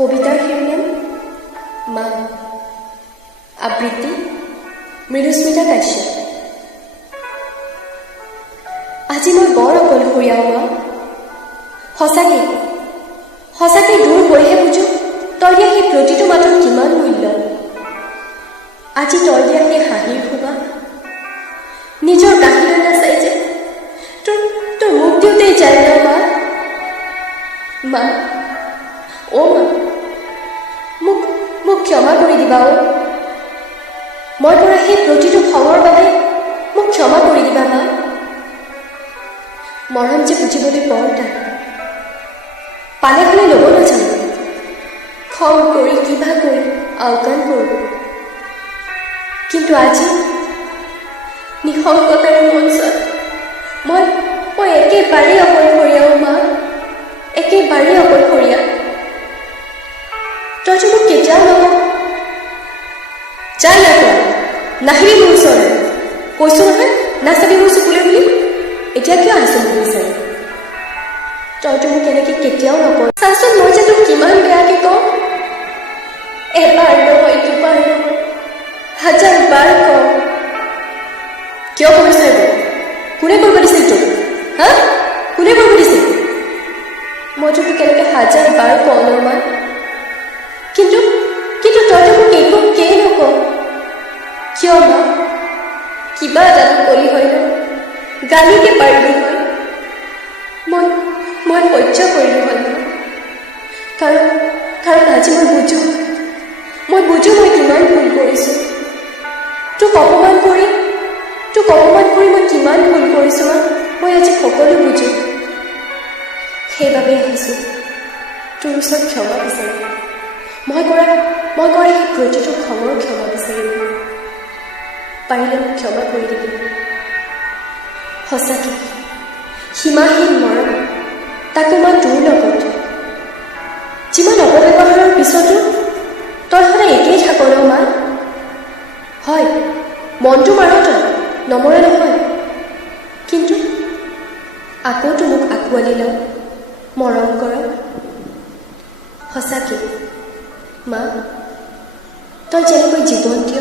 কবিতাৰ শিৰোনাম মা। আবৃত্তি মৃদুস্মিতা কাশ্যপ। আজি মই বৰ অকলশৰীয়া মা। সঁচাকৈ সঁচাকৈ দূৰ হৈহে বুজো তই দিয়া সেই প্ৰতিটো মাতৰ কিমান মূল্য। আজি তই দিয়া সেই হাঁহিৰ সুবাস নিজৰ কাহিলৈ নাচাই যে তোৰ মুখ দিওঁতেই যায় ন মা। মা অ' মা, মোক ক্ষমা কৰি দিবা অ'। মই কৰা সেই প্ৰতিটো খঙৰ বাবে মোক ক্ষমা কৰি দিবা মা। মৰম যে বুজিবলৈ বৰ টান, পালে হ'লে ল'ব নাজানো। খং কৰি কিবা কৰি আওকাণ কৰোঁ, কিন্তু আজি নিঃসংগতাৰ মঞ্চত মই একেবাৰেই অকলশৰীয়া অ' মা, একেবাৰেই অকলশৰীয়া। তইতো মোক কেতিয়াও নকওঁ যাই নাকওঁ, নাহিবি মোৰ ওচৰলৈ। কৈছোঁ নহয় নাচাবি মোৰ চকুলৈ বুলি, এতিয়া কিয় আহিছ মোক বিচাৰি? তইতো মোক এনেকৈ কেতিয়াও নকওঁ। চাচোন মই যে তোক কিমান বেয়াকৈ কওঁ। এবাৰ নহয়, দুবাৰ নহয়, 1000 বাৰ কওঁ। কিয় কৰিছ এইবোৰ? কোনে কৰিব দিছিল তোক? হা, কোনে কৰিব দিছিল? মইতো তোক এনেকৈ 1000 বাৰ কওঁ ন মা, কিন্তু তইতো মোক একোকেই নকওঁ। কিয় মা? কিবা এটা কলি হয় ন, গালিকে পাৰিলি হয়, মই সহ্য কৰিলোঁ হয় ন। কাৰণ আজি মই বুজো মই কিমান ভুল কৰিছোঁ। তোক অপমান কৰি মই কিমান ভুল কৰিছোঁ মা, মই আজি সকলো বুজো। সেইবাবেই আহিছোঁ তোৰ ওচৰত ক্ষমা বিচাৰি। মই কৰা সেই প্ৰতিটো খঙৰ ক্ষমা বিচাৰিম। পাৰিলে মোক ক্ষমা কৰি দিবি। সঁচাকৈ সীমাহীন মৰম, তাকো মই তোৰ লগত। যিমান অপব্যৱহাৰৰ পিছতো তই সদায় একেই থাক ন মা। হয়, মনটো মাৰ তই, নমৰে নহয়, কিন্তু আকৌতো মোক আঁকোৱালি লওঁ, মৰম কৰ। সঁচাকৈ মা, তই যেনেকৈ জীৱন দিয়